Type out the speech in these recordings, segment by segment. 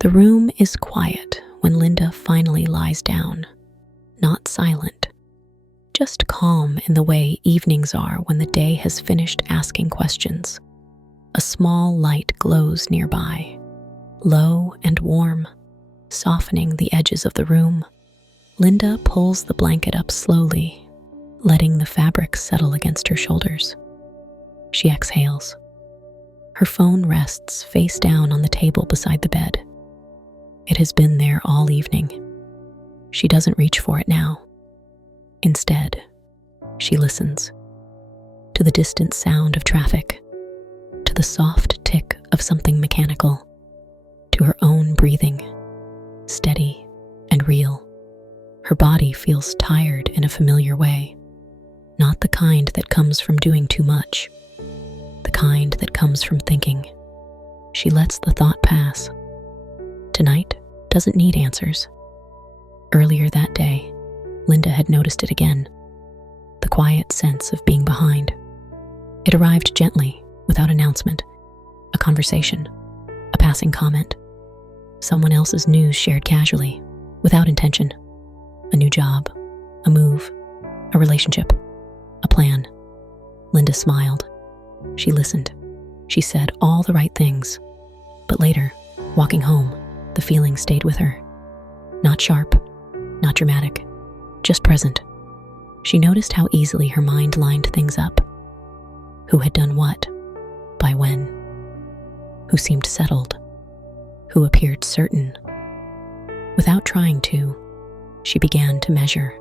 The room is quiet when Linda finally lies down, not silent, just calm in the way evenings are when the day has finished asking questions. A small light glows nearby, low and warm, softening the edges of the room. Linda pulls the blanket up slowly, letting the fabric settle against her shoulders. She exhales. Her phone rests face down on the table beside the bed. It has been there all evening. She doesn't reach for it now. Instead, she listens to the distant sound of traffic, to the soft tick of something mechanical, to her own breathing, steady and real. Her body feels tired in a familiar way, not the kind that comes from doing too much, the kind that comes from thinking. She lets the thought pass. Tonight doesn't need answers. Earlier that day, Linda had noticed it again, the quiet sense of being behind. It arrived gently, without announcement, a conversation, a passing comment, someone else's news shared casually, without intention, a new job, a move, a relationship, a plan. Linda smiled. She listened. She said all the right things. But later, walking home, the feeling stayed with her. Not sharp, not dramatic, just present. She noticed how easily her mind lined things up. Who had done what? By when? Who seemed settled? Who appeared certain? Without trying to, she began to measure.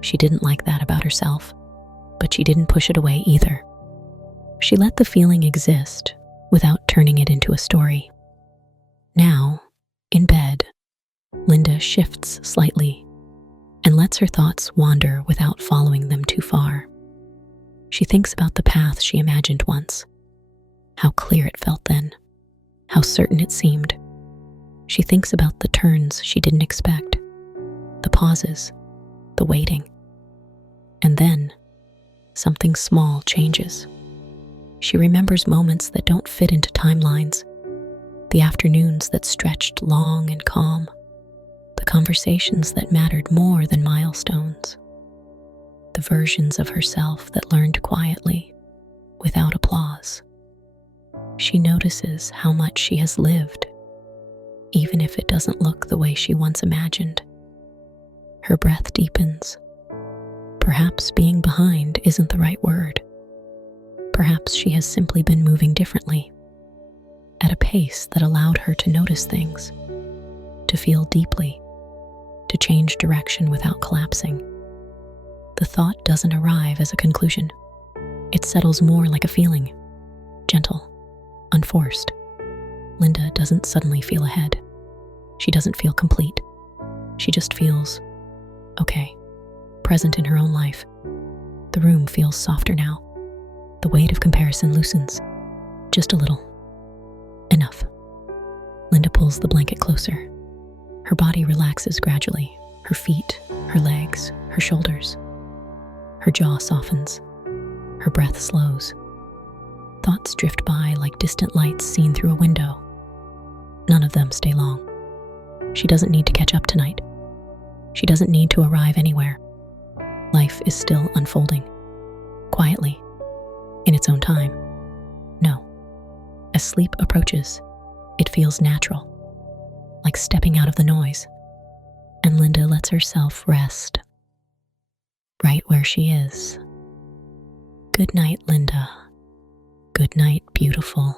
She didn't like that about herself, but she didn't push it away either. She let the feeling exist without turning it into a story. Now, in bed, Linda shifts slightly and lets her thoughts wander without following them too far. She thinks about the path she imagined once, how clear it felt then, how certain it seemed. She thinks about the turns she didn't expect, the pauses, the waiting. And then, something small changes. She remembers moments that don't fit into timelines, the afternoons that stretched long and calm, the conversations that mattered more than milestones, the versions of herself that learned quietly, without applause. She notices how much she has lived, even if it doesn't look the way she once imagined. Her breath deepens. Perhaps being behind isn't the right word. Perhaps she has simply been moving differently, at a pace that allowed her to notice things, to feel deeply, to change direction without collapsing. The thought doesn't arrive as a conclusion. It settles more like a feeling, gentle, unforced. Linda doesn't suddenly feel ahead. She doesn't feel complete. She just feels okay, present in her own life. The room feels softer now. The weight of comparison loosens, just a little. Enough. Linda pulls the blanket closer. Her body relaxes gradually, her feet, her legs, her shoulders. Her jaw softens. Her breath slows. Thoughts drift by like distant lights seen through a window. None of them stay long. She doesn't need to catch up tonight. She doesn't need to arrive anywhere. Life is still unfolding, quietly, in its own time. No. As sleep approaches, it feels natural, like stepping out of the noise, and Linda lets herself rest, right where she is. Good night, Linda. Good night, beautiful.